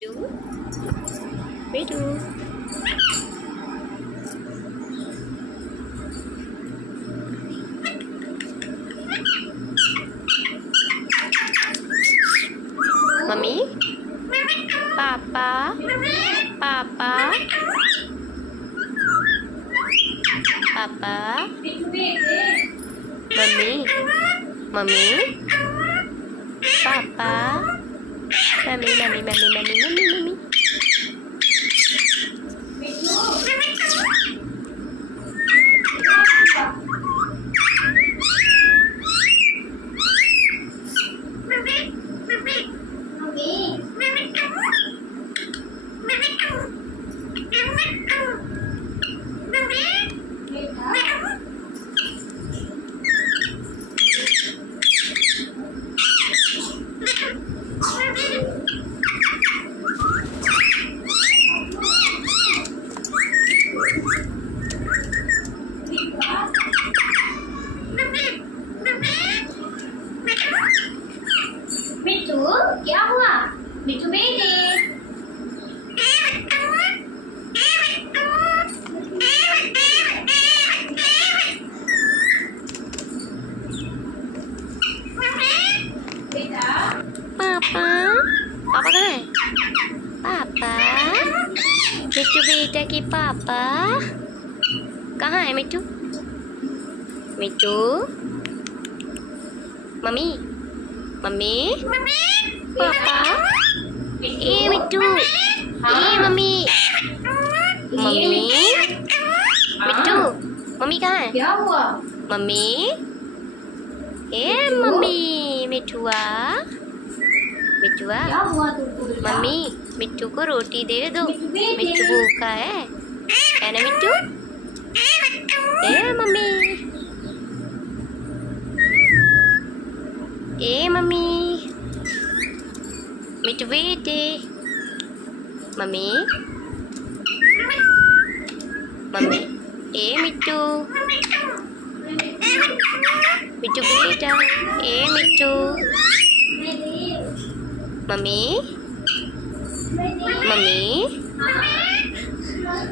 Mitthu. Mummy. Papa. Papa. Papa. Mummy. Mummy. Papa. Mummy. Mummy. Mummy. Mummy. Mummy. Mummy. मिट्टू क्या हुआ? मिट्टू बेटे बेटा पापा पापा कहाँ है? पापा मिट्टू बेटा की पापा कहाँ है? मिट्टू मिट्टू मम्मी मम्मी पापा ए मिट्टू ए मम्मी मम्मी मिट्टू मम्मी कहाँ है? क्या हुआ? मम्मी ए मम्मी मिठुआ मिठुआ क्या हुआ तुमको बेटा? मम्मी मिट्टू को रोटी दे दो। मिट्टू भूखा है ना मिट्टू? ए मम्मी ए मम्मी मिट्टू बेटे मम्मी मम्मी ए मिट्टू मिट्टू बेटा ए मिट्टू मम्मी मम्मी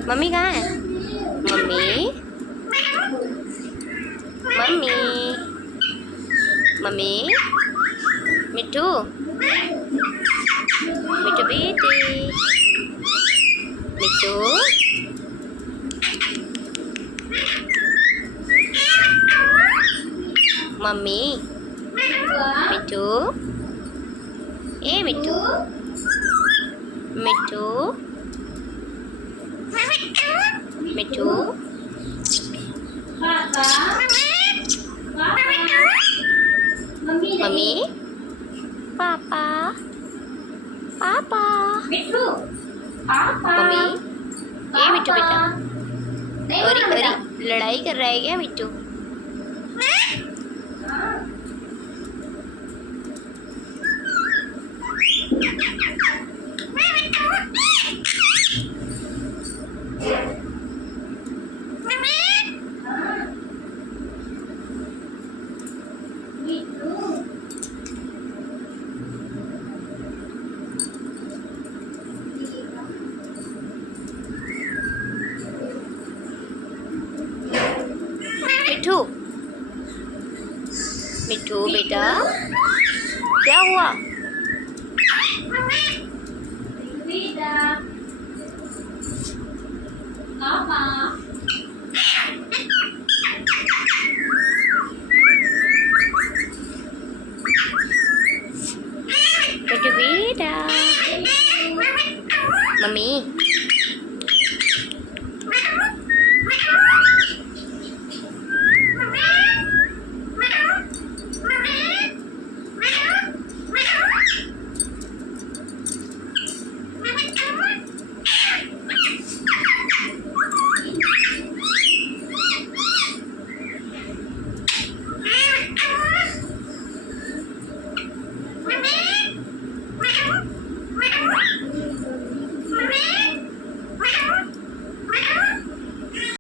मम्मी कहाँ है? मम्मी मम्मी मम्मी मिट्टू मिट्टू बेटे मिट्टू मम्मी मिट्टू ए मिट्टू मिट्टू मिट्टू पापा मम्मी पापा पापा मिट्टू पापा मम्मी ए मिट्टू बेटा नहीं अरे बोला बेटा। अरे लड़ाई कर रहा है क्या मिट्टू? मिट्टू मिट्टू बेटा क्या हुआ? बेटा पापा मिट्टू बेटा मम्मी